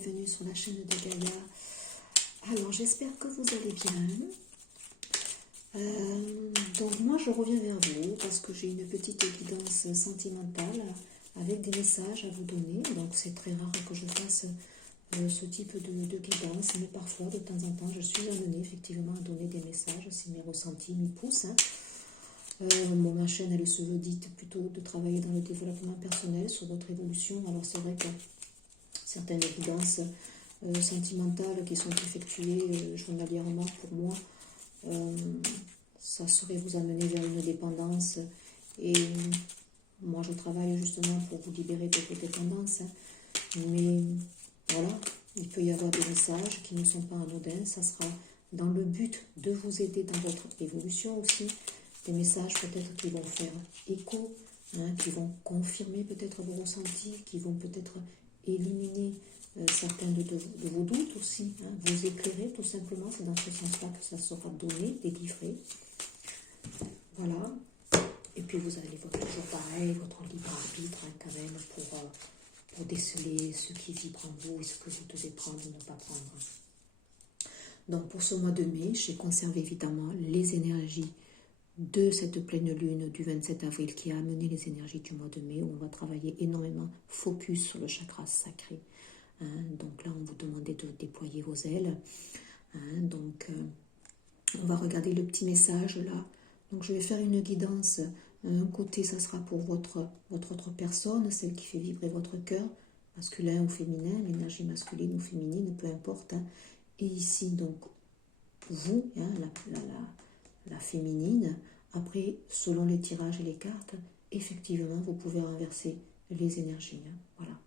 bienvenue sur la chaîne de Gaïa. Alors j'espère que vous allez bien. Donc moi je reviens vers vous parce que j'ai une petite guidance sentimentale avec des messages à vous donner. Donc c'est très rare que je fasse ce type de guidance, mais parfois de temps en temps je suis amenée effectivement à donner des messages si mes ressentis m'y poussent. Ma chaîne elle se veut dite plutôt de travailler dans le développement personnel sur votre évolution. Alors c'est vrai que certaines guidances sentimentales qui sont effectuées journalièrement pour moi, ça serait vous amener vers une dépendance, et moi je travaille justement pour vous libérer de vos dépendances, mais voilà, il peut y avoir des messages qui ne sont pas anodins, ça sera dans le but de vous aider dans votre évolution aussi, des messages peut-être qui vont faire écho, qui vont confirmer peut-être vos ressentis, qui vont peut-être éliminer certains de vos doutes aussi, vous éclairer tout simplement. C'est dans ce sens-là que ça sera donné, délivré. Voilà. Et puis vous allez voir toujours pareil, votre libre arbitre quand même pour déceler ce qui vibre en vous et ce que vous devez prendre ou ne pas prendre. Donc pour ce mois de mai, j'ai conservé évidemment les énergies de cette pleine lune du 27 avril qui a amené les énergies du mois de mai, où on va travailler énormément focus sur le chakra sacré. Donc là, on vous demandait de déployer vos ailes. On va regarder le petit message là. Donc je vais faire une guidance. Un côté, ça sera pour votre autre personne, celle qui fait vibrer votre cœur, masculin ou féminin, l'énergie masculine ou féminine, peu importe. Et ici, donc, vous, la féminine. Après, selon les tirages et les cartes, effectivement, vous pouvez renverser les énergies. Voilà.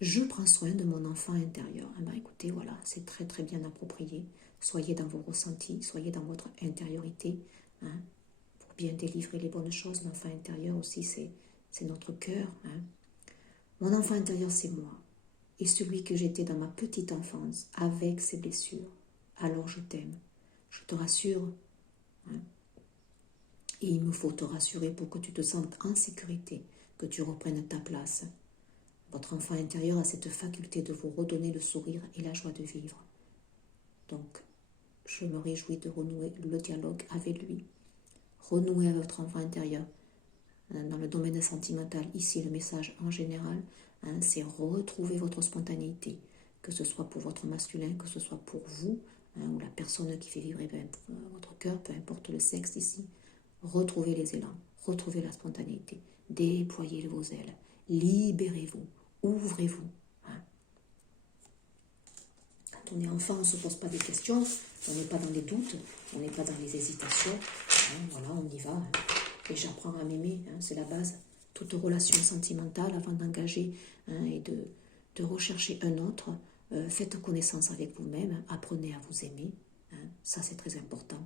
Je prends soin de mon enfant intérieur. Écoutez, voilà, c'est très très bien approprié. Soyez dans vos ressentis, soyez dans votre intériorité, pour bien délivrer les bonnes choses. L'enfant intérieur aussi, c'est notre cœur. Mon enfant intérieur, c'est moi. Et celui que j'étais dans ma petite enfance, avec ses blessures. Alors je t'aime. Je te rassure. Et il me faut te rassurer pour que tu te sentes en sécurité, que tu reprennes ta place. Votre enfant intérieur a cette faculté de vous redonner le sourire et la joie de vivre. Donc, je me réjouis de renouer le dialogue avec lui. Renouer avec votre enfant intérieur. Dans le domaine sentimental, ici, le message en général, c'est retrouver votre spontanéité, que ce soit pour votre masculin, que ce soit pour vous, ou la personne qui fait vibrer votre cœur, peu importe le sexe ici. Retrouvez les élans, retrouvez la spontanéité, déployez vos ailes, libérez-vous, ouvrez-vous. Quand on est enfant, on ne se pose pas des questions, on n'est pas dans les doutes, on n'est pas dans les hésitations. Voilà, on y va. Et j'apprends à m'aimer, c'est la base. Toute relation sentimentale, avant d'engager et de rechercher un autre, faites connaissance avec vous-même, apprenez à vous aimer. Ça, c'est très important.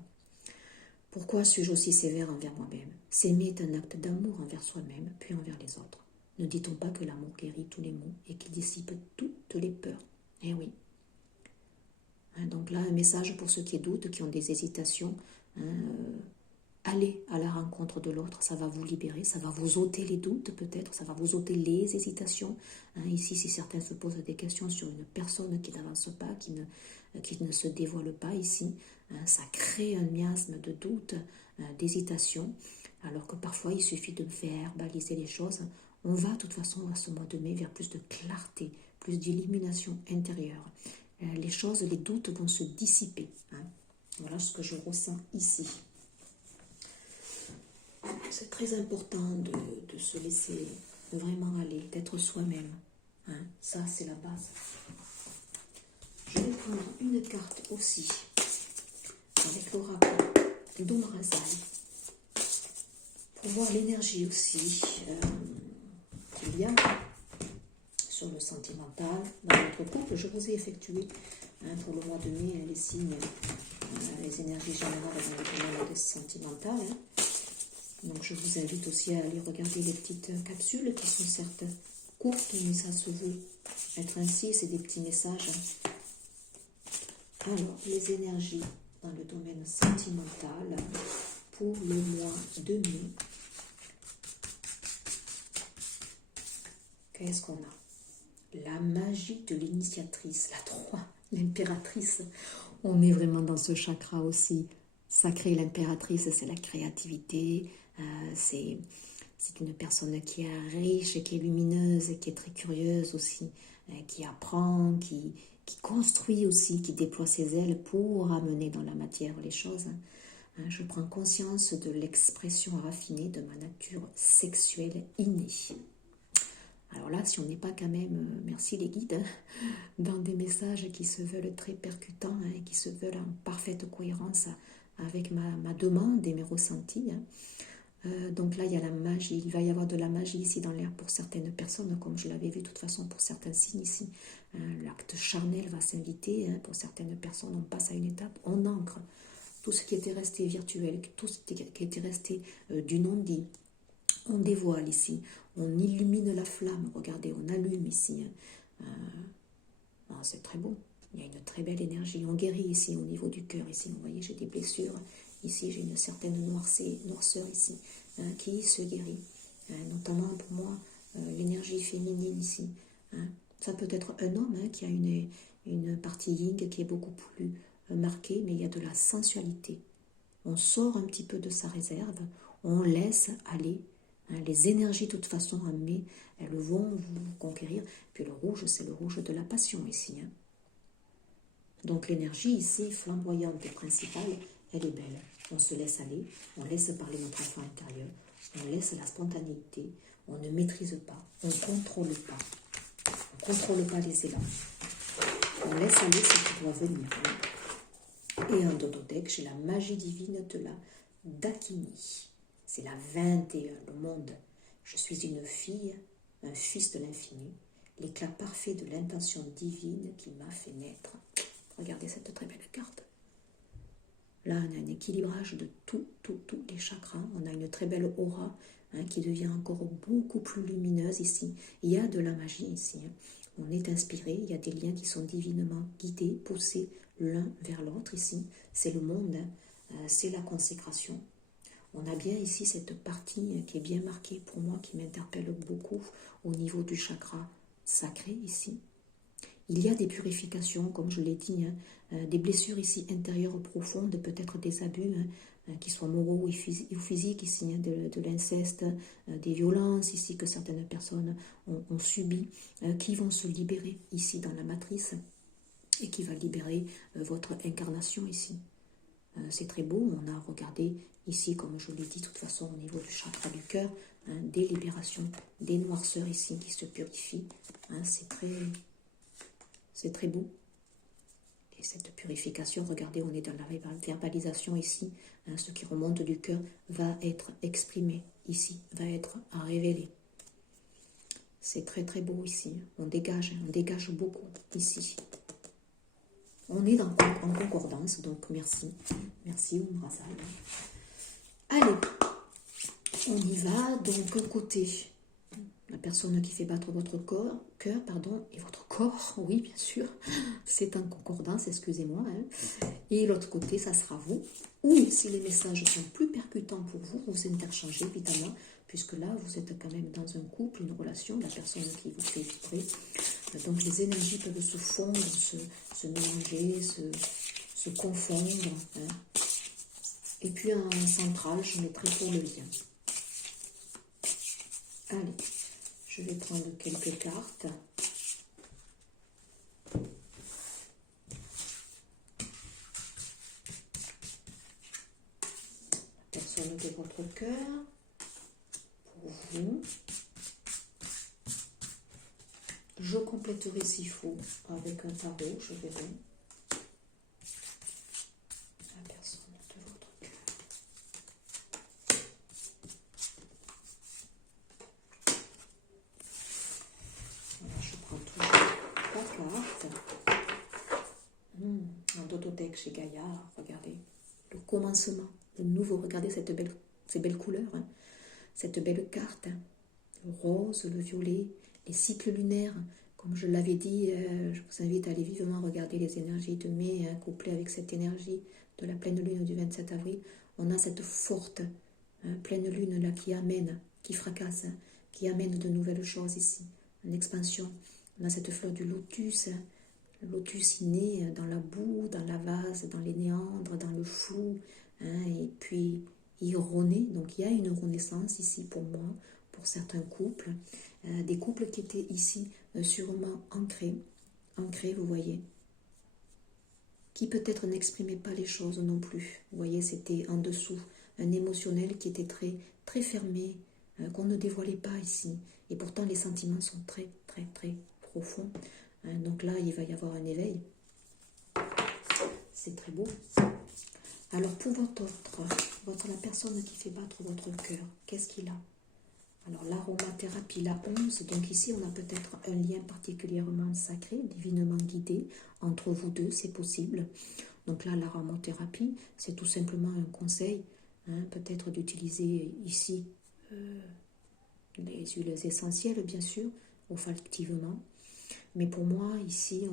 Pourquoi suis-je aussi sévère envers moi-même? S'aimer est un acte d'amour envers soi-même, puis envers les autres. Ne dit-on pas que l'amour guérit tous les maux et qu'il dissipe toutes les peurs? Eh oui. Donc là, un message pour ceux qui doutent, qui ont des hésitations. Allez à la rencontre de l'autre, ça va vous libérer, ça va vous ôter les doutes peut-être, ça va vous ôter les hésitations. Ici, si certains se posent des questions sur une personne qui n'avance pas, qui ne se dévoile pas ici, ça crée un miasme de doute, d'hésitation, alors que parfois il suffit de verbaliser les choses. On va de toute façon à ce mois de mai vers plus de clarté, plus d'illumination intérieure. Les choses, les doutes vont se dissiper. Voilà ce que je ressens ici. C'est très important de se laisser vraiment aller, d'être soi-même. Ça, c'est la base. Je vais prendre une carte aussi, avec l'oracle d'Omrazal, pour voir l'énergie aussi qu'il y a sur le sentimental dans votre couple. Je vous ai effectué pour le mois de mai les signes, les énergies générales dans le domaine sentimental. Donc je vous invite aussi à aller regarder les petites capsules qui sont certes courtes, mais ça se veut être ainsi, c'est des petits messages. Alors, les énergies dans le domaine sentimental pour le mois de mai. Qu'est-ce qu'on a? La magie de l'initiatrice, la 3, l'impératrice. On est vraiment dans ce chakra aussi sacré. L'impératrice, c'est la créativité, c'est une personne qui est riche, qui est lumineuse, qui est très curieuse aussi, qui apprend, qui construit aussi, qui déploie ses ailes pour amener dans la matière les choses. Je prends conscience de l'expression raffinée de ma nature sexuelle innée. Alors là, si on n'est pas quand même, merci les guides, dans des messages qui se veulent très percutants et qui se veulent en parfaite cohérence avec ma demande et mes ressentis. Donc là, il y a la magie. Il va y avoir de la magie ici dans l'air pour certaines personnes, comme je l'avais vu de toute façon pour certains signes ici. L'acte charnel va s'inviter. Pour certaines personnes, on passe à une étape, on ancre tout ce qui était resté virtuel, tout ce qui était resté du non-dit. On dévoile ici, on illumine la flamme, regardez, on allume ici. C'est très beau, il y a une très belle énergie. On guérit ici au niveau du cœur, ici, vous voyez, j'ai des blessures. Ici, j'ai une certaine noirceur ici, qui se guérit. Notamment pour moi, l'énergie féminine ici. Ça peut être un homme qui a une partie yin qui est beaucoup plus marquée, mais il y a de la sensualité. On sort un petit peu de sa réserve, on laisse aller. Les énergies, de toute façon, elles vont vous conquérir. Puis le rouge, c'est le rouge de la passion ici. Donc l'énergie ici, flamboyante et principale, elle est belle. On se laisse aller, on laisse parler notre enfant intérieur, on laisse la spontanéité, on ne maîtrise pas, on ne contrôle pas les élans. On laisse aller ce qui doit venir. Et en Dododek, j'ai la magie divine de la Dakini. C'est la 21, le monde. Je suis une fille, un fils de l'infini, l'éclat parfait de l'intention divine qui m'a fait naître. Regardez cette très belle carte. Là, on a un équilibrage de tous les chakras. On a une très belle aura qui devient encore beaucoup plus lumineuse ici. Il y a de la magie ici. On est inspiré, il y a des liens qui sont divinement guidés, poussés l'un vers l'autre ici. C'est le monde, c'est la consécration. On a bien ici cette partie qui est bien marquée pour moi, qui m'interpelle beaucoup au niveau du chakra sacré ici. Il y a des purifications, comme je l'ai dit, des blessures ici intérieures profondes, peut-être des abus, qui soient moraux ou physiques ici, de l'inceste, des violences ici que certaines personnes ont subies, qui vont se libérer ici dans la matrice et qui va libérer votre incarnation ici. C'est très beau, on a regardé ici, comme je l'ai dit, de toute façon, au niveau du chakra du cœur, des libérations, des noirceurs ici qui se purifient. C'est très beau. Et cette purification, regardez, on est dans la verbalisation ici. Ce qui remonte du cœur va être exprimé ici, va être révélé. C'est très très beau ici. On dégage beaucoup ici. On est en concordance, donc merci. Merci, Oumrazal. Allez, on y va. Donc, un côté, la personne qui fait battre votre cœur, et votre corps, oui, bien sûr, c'est en concordance, excusez-moi. Et l'autre côté, ça sera vous. Ou si les messages sont plus percutants pour vous, vous interchangez, évidemment, puisque là, vous êtes quand même dans un couple, une relation, la personne qui vous fait vibrer. Donc, les énergies peuvent se fondre, se mélanger, se confondre. Et puis, en centrale, je mettrai pour le lien. Allez, je vais prendre quelques cartes. La personne de votre cœur, pour vous. Je compléterai s'il faut avec un tarot, je verrai. La personne de votre cœur. Voilà, je prends toujours 4 cartes. En Dododek chez Gaïa, regardez. Le commencement, le nouveau, regardez ces belles couleurs. Cette belle carte. Le rose, le violet. Les cycles lunaires, comme je l'avais dit, je vous invite à aller vivement regarder les énergies de mai, couplées avec cette énergie de la pleine lune du 27 avril. On a cette forte pleine lune là qui amène, qui fracasse, qui amène de nouvelles choses ici. Une expansion, On a cette fleur du lotus. Le lotus, il naît dans la boue, dans la vase, dans les méandres, dans le flou. Et puis, il renaît. Donc, il y a une renaissance ici pour moi, pour certains couples. Des couples qui étaient ici sûrement ancrés, vous voyez, qui peut-être n'exprimaient pas les choses non plus. Vous voyez, c'était en dessous, un émotionnel qui était très, très fermé, qu'on ne dévoilait pas ici. Et pourtant, les sentiments sont très, très, très profonds. Donc là, il va y avoir un éveil. C'est très beau. Alors, pour la personne qui fait battre votre cœur, qu'est-ce qu'il a? Alors, l'aromathérapie, la 11. Donc ici, on a peut-être un lien particulièrement sacré, divinement guidé entre vous deux, c'est possible. Donc là, l'aromathérapie, c'est tout simplement un conseil, peut-être d'utiliser ici les huiles essentielles, bien sûr, olfactivement. Mais pour moi, ici,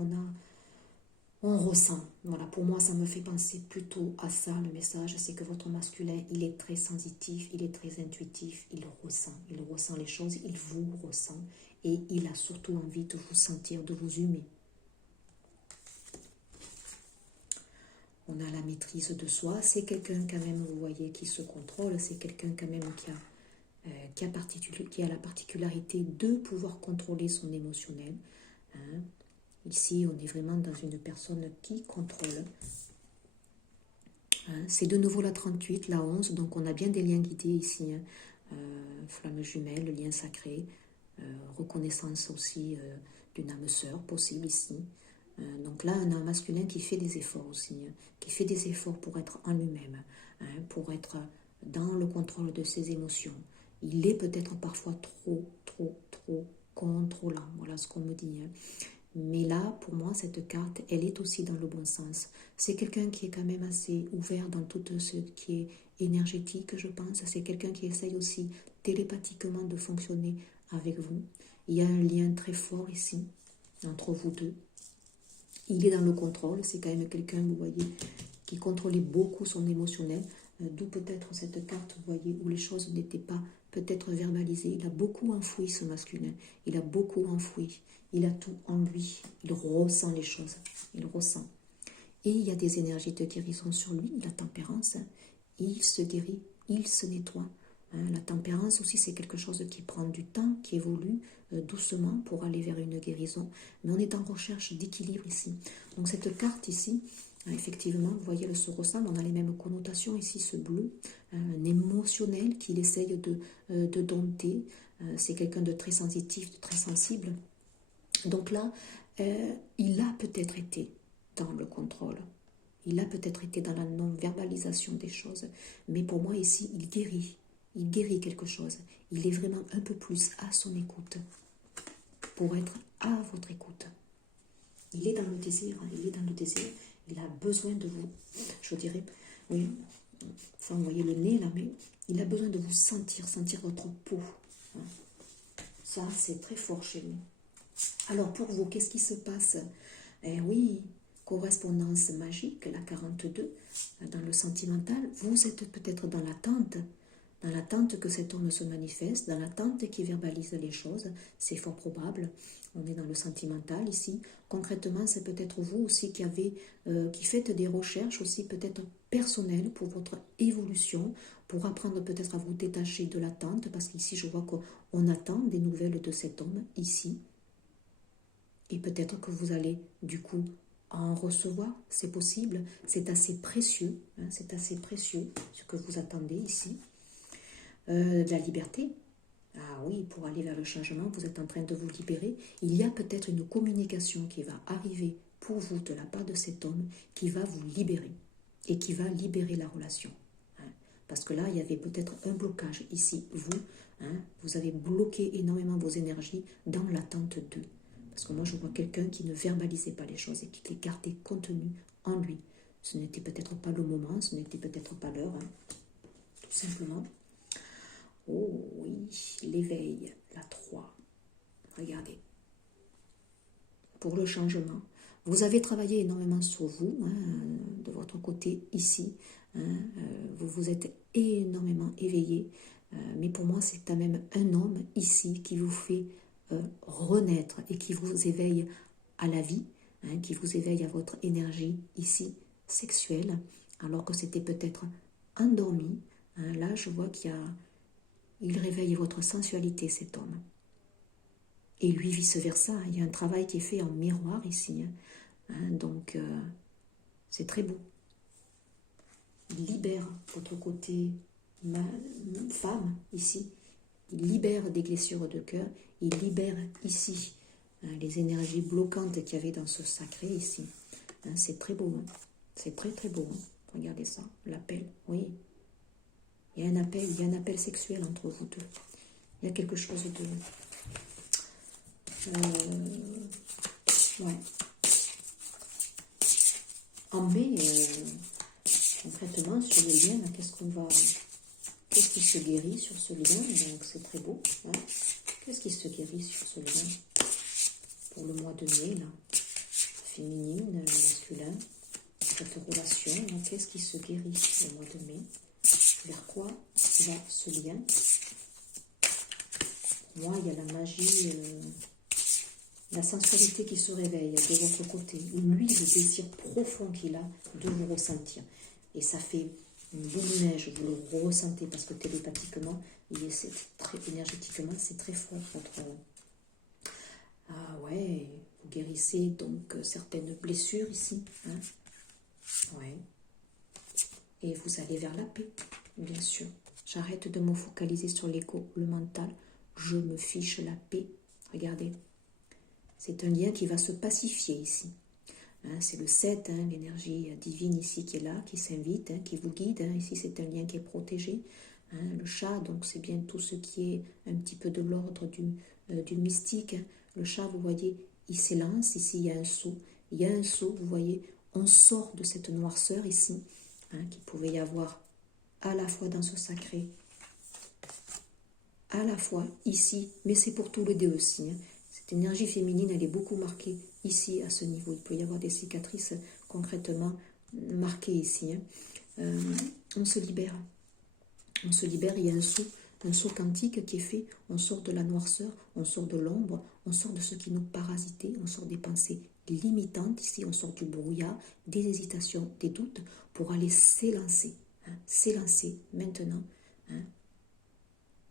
on ressent. Voilà, pour moi, ça me fait penser plutôt à ça, le message. C'est que votre masculin, il est très sensitif, il est très intuitif, il ressent les choses, il vous ressent. Et il a surtout envie de vous sentir, de vous humer. On a la maîtrise de soi. C'est quelqu'un quand même, vous voyez, qui se contrôle. C'est quelqu'un quand même qui a la particularité de pouvoir contrôler son émotionnel. Ici, on est vraiment dans une personne qui contrôle. C'est de nouveau la 38, la 11, donc on a bien des liens guidés ici. Flamme jumelle, lien sacré, reconnaissance aussi d'une âme sœur possible ici. Donc là, un âme masculin qui fait des efforts aussi, qui fait des efforts pour être en lui-même, pour être dans le contrôle de ses émotions. Il est peut-être parfois trop contrôlant, voilà ce qu'on me dit. Mais là, pour moi, cette carte, elle est aussi dans le bon sens. C'est quelqu'un qui est quand même assez ouvert dans tout ce qui est énergétique, je pense. C'est quelqu'un qui essaye aussi télépathiquement de fonctionner avec vous. Il y a un lien très fort ici, entre vous deux. Il est dans le contrôle. C'est quand même quelqu'un, vous voyez, qui contrôlait beaucoup son émotionnel. D'où peut-être cette carte, vous voyez, où les choses n'étaient pas peut-être verbalisées. Il a beaucoup enfoui ce masculin. Il a beaucoup enfoui. Il a tout en lui. Il ressent les choses. Il ressent. Et il y a des énergies de guérison sur lui. La tempérance. Il se guérit. Il se nettoie. La tempérance aussi, c'est quelque chose qui prend du temps, qui évolue doucement pour aller vers une guérison. Mais on est en recherche d'équilibre ici. Donc cette carte ici, effectivement, vous voyez, elle se ressemble. On a les mêmes connotations ici, ce bleu. Un émotionnel qu'il essaye de dompter. C'est quelqu'un de très sensitif, de très sensible. Donc là, il a peut-être été dans le contrôle. Il a peut-être été dans la non-verbalisation des choses. Mais pour moi, ici, il guérit. Il guérit quelque chose. Il est vraiment un peu plus à son écoute. Pour être à votre écoute. Il est dans le désir. Il est dans le désir. Il a besoin de vous. Je dirais, oui, enfin, vous voyez le nez là, mais il a besoin de vous sentir votre peau. Ça, c'est très fort chez lui. Alors pour vous, qu'est-ce qui se passe? Oui, correspondance magique, la 42, dans le sentimental. Vous êtes peut-être dans l'attente que cet homme se manifeste, dans l'attente qui verbalise les choses. C'est fort probable. On est dans le sentimental ici. Concrètement, c'est peut-être vous aussi qui faites des recherches aussi peut-être personnelles pour votre évolution, pour apprendre peut-être à vous détacher de l'attente, parce qu'ici je vois qu'on attend des nouvelles de cet homme ici. Et peut-être que vous allez du coup en recevoir, c'est possible, c'est assez précieux, c'est assez précieux ce que vous attendez ici. De la liberté, ah oui, pour aller vers le changement, vous êtes en train de vous libérer. Il y a peut-être une communication qui va arriver pour vous de la part de cet homme qui va vous libérer et qui va libérer la relation. Parce que là, il y avait peut-être un blocage ici, vous avez bloqué énormément vos énergies dans l'attente d'eux. Parce que moi, je vois quelqu'un qui ne verbalisait pas les choses et qui les gardait contenues en lui. Ce n'était peut-être pas le moment, ce n'était peut-être pas l'heure, tout simplement. Oh oui, l'éveil, la 3. Regardez. Pour le changement. Vous avez travaillé énormément sur vous, de votre côté ici. Vous vous êtes énormément éveillé. Mais pour moi, c'est quand même un homme ici qui vous fait renaître et qui vous éveille à la vie, hein, qui vous éveille à votre énergie ici sexuelle, alors que c'était peut-être endormi. Hein, là, je vois il réveille votre sensualité, cet homme. Et lui, vice-versa. Il y a un travail qui est fait en miroir ici. Hein, donc, c'est très beau. Il libère votre côté femme ici. Il libère des blessures de cœur. Il libère ici les énergies bloquantes qu'il y avait dans ce sacré ici. Hein, c'est très beau. Hein. C'est très très beau. Hein. Regardez ça. L'appel. Oui. Il y a un appel sexuel entre vous deux. Il y a quelque chose de... ouais. En mai, concrètement, sur le lien, qu'est-ce qui se guérit sur ce lien? Donc c'est très beau. Hein. Qu'est-ce qui se guérit sur ce lien pour le mois de mai, là? Féminine, masculin, cette relation, qu'est-ce qui se guérit le mois de mai? Vers quoi va ce lien? Pour moi, il y a la magie, la sensualité qui se réveille de votre côté. Lui, le désir profond qu'il a de vous ressentir. Et ça fait une boule de neige, vous le ressentez parce que télépathiquement, énergétiquement, c'est très fort. Ah ouais, vous guérissez donc certaines blessures ici. Hein? Ouais. Et vous allez vers la paix, bien sûr. J'arrête de me focaliser sur l'ego, le mental. Je me fiche la paix. Regardez. C'est un lien qui va se pacifier ici. Hein, c'est le 7, hein, l'énergie divine ici qui est là, qui s'invite, hein, qui vous guide. Hein. Ici, c'est un lien qui est protégé. Hein, le chat, donc c'est bien tout ce qui est un petit peu de l'ordre du mystique. Hein. Le chat, vous voyez, il s'élance. Ici, il y a un seau. Il y a un seau, vous voyez, on sort de cette noirceur ici, hein, qu'il pouvait y avoir à la fois dans ce sacré, à la fois ici, mais c'est pour tous les deux aussi. Hein. Cette énergie féminine, elle est beaucoup marquée ici, à ce niveau. Il peut y avoir des cicatrices concrètement marquées ici. Hein. On se libère. On se libère, il y a un saut quantique qui est fait. On sort de la noirceur, on sort de l'ombre, on sort de ce qui nous parasitait, on sort des pensées limitantes. Ici, on sort du brouillard, des hésitations, des doutes, pour aller s'élancer. Hein, s'élancer maintenant, hein,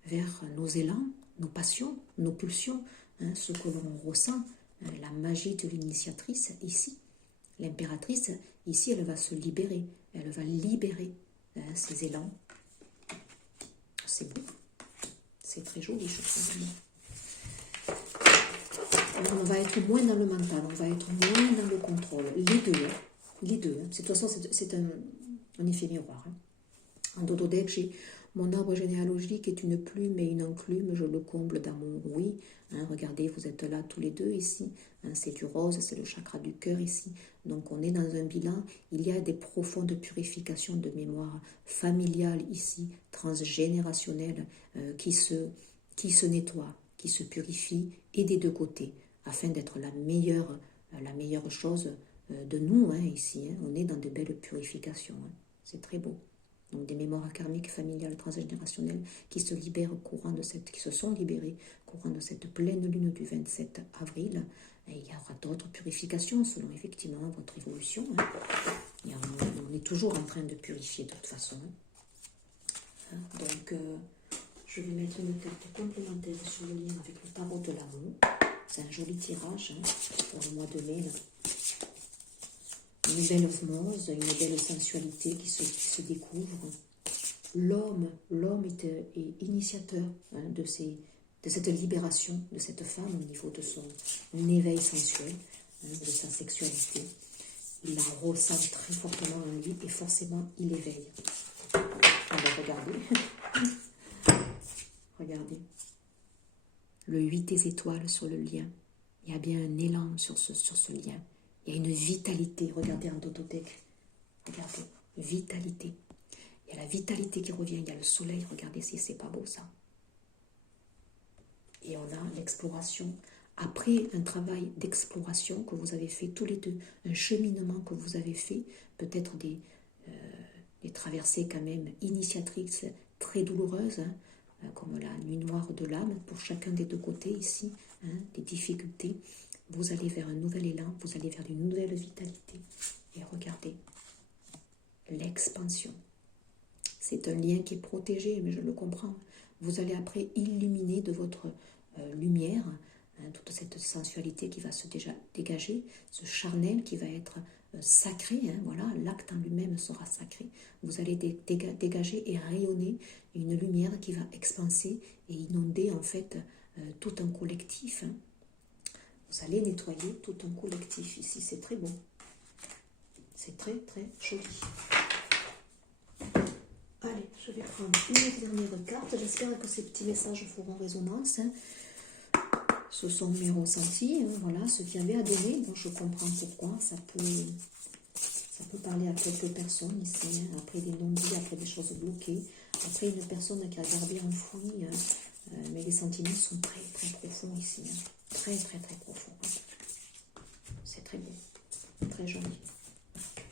vers nos élans, nos passions, nos pulsions, hein, ce que l'on ressent, hein, la magie de l'initiatrice ici. L'impératrice, ici, elle va se libérer, elle va libérer hein, ses élans. C'est beau, c'est très joli, je trouve. Alors, on va être moins dans le mental, on va être moins dans le contrôle. Les deux. Hein. De toute façon, c'est un effet miroir. Hein. En dodo deck, j'ai mon arbre généalogique est une plume et une enclume, je le comble d'amour, oui. Hein, regardez, vous êtes là tous les deux ici. Hein, c'est du rose, c'est le chakra du cœur ici. Donc on est dans un bilan. Il y a des profondes purifications de mémoire familiale ici, transgénérationnelle, qui se nettoient, qui se purifient, et des deux côtés, afin d'être la meilleure chose de nous hein, ici. Hein. On est dans de belles purifications. Hein. C'est très beau. Donc des mémoires karmiques, familiales, transgénérationnelles qui se libèrent qui se sont libérées au courant de cette pleine lune du 27 avril. Et il y aura d'autres purifications selon effectivement votre évolution. Hein. Et on est toujours en train de purifier de toute façon. Hein. Donc je vais mettre une carte complémentaire sur le lien avec le tarot de l'amour. C'est un joli tirage hein, pour le mois de mai. Là. Une belle osmose, une belle sensualité qui se découvre. L'homme est initiateur hein, de cette libération de cette femme au niveau de son éveil sensuel, hein, de sa sexualité. Il la ressent très fortement en lui et forcément il éveille. On va regarder. Regardez. Le 8 des étoiles sur le lien. Il y a bien un élan sur ce lien. Il y a une vitalité, regardez en Dododec, regardez, vitalité. Il y a la vitalité qui revient, il y a le soleil, regardez si c'est pas beau ça. Et on a l'exploration. Après un travail d'exploration que vous avez fait tous les deux, un cheminement que vous avez fait, peut-être des traversées quand même initiatrices très douloureuses, hein, comme la nuit noire de l'âme, pour chacun des deux côtés ici, des difficultés. Vous allez vers un nouvel élan, vous allez vers une nouvelle vitalité. Et regardez, l'expansion. C'est un lien qui est protégé, mais je le comprends. Vous allez après illuminer de votre lumière toute cette sensualité qui va se dégager, ce charnel qui va être sacré, voilà, l'acte en lui-même sera sacré. Vous allez dégager et rayonner une lumière qui va expanser et inonder en fait tout un collectif. Vous allez nettoyer tout un collectif ici, c'est très beau. C'est très très joli. Allez, je vais prendre une dernière carte. J'espère que ces petits messages feront résonance. Ce sont mes ressentis, voilà, ce qui avait à donner. Bon, je comprends pourquoi. Ça peut parler à quelques personnes ici, après des non-dits, après des choses bloquées, après une personne qui a gardé enfoui, mais les sentiments sont très très profonds ici, très très très profonds. C'est très beau, très joli.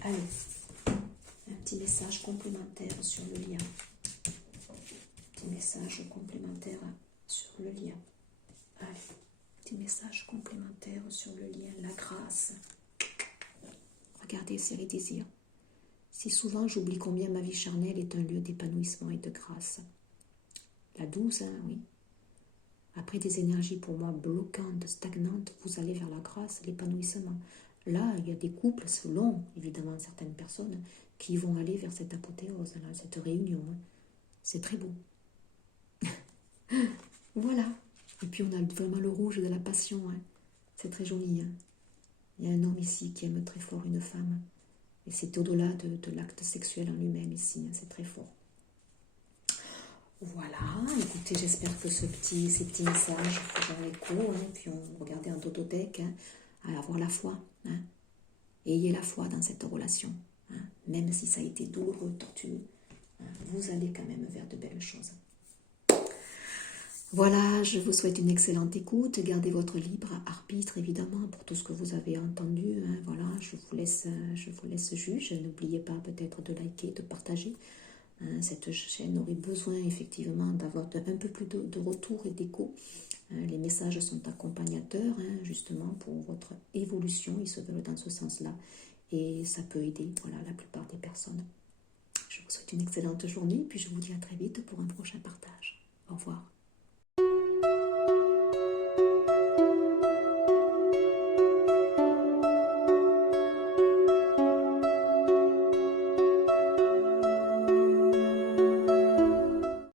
Allez, un petit message complémentaire sur le lien. Petit message complémentaire sur le lien. Allez, petit message complémentaire sur le lien, la grâce. Regardez, c'est les désirs. Si souvent j'oublie combien ma vie charnelle est un lieu d'épanouissement et de grâce. La douce, oui. Après des énergies pour moi bloquantes, stagnantes, vous allez vers la grâce, l'épanouissement. Là, il y a des couples, selon évidemment certaines personnes, qui vont aller vers cette apothéose, là, cette réunion. C'est très beau. Voilà. Et puis on a vraiment le rouge de la passion. C'est très joli. Il y a un homme ici qui aime très fort une femme. Et c'est au-delà de l'acte sexuel en lui-même ici. C'est très fort. Voilà. Écoutez, j'espère que ces petits messages feront écho. Puis on regardait un dododeck. À avoir la foi. Ayez la foi dans cette relation. Même si ça a été douloureux, tortueux. Vous allez quand même vers de belles choses. Voilà, je vous souhaite une excellente écoute. Gardez votre libre arbitre, évidemment, pour tout ce que vous avez entendu. Voilà, je vous laisse juger. N'oubliez pas peut-être de liker, de partager. Cette chaîne aurait besoin, effectivement, d'avoir un peu plus de retour et d'écho. Les messages sont accompagnateurs, justement, pour votre évolution. Ils se veulent dans ce sens-là. Et ça peut aider, voilà, la plupart des personnes. Je vous souhaite une excellente journée, puis je vous dis à très vite pour un prochain partage. Au revoir.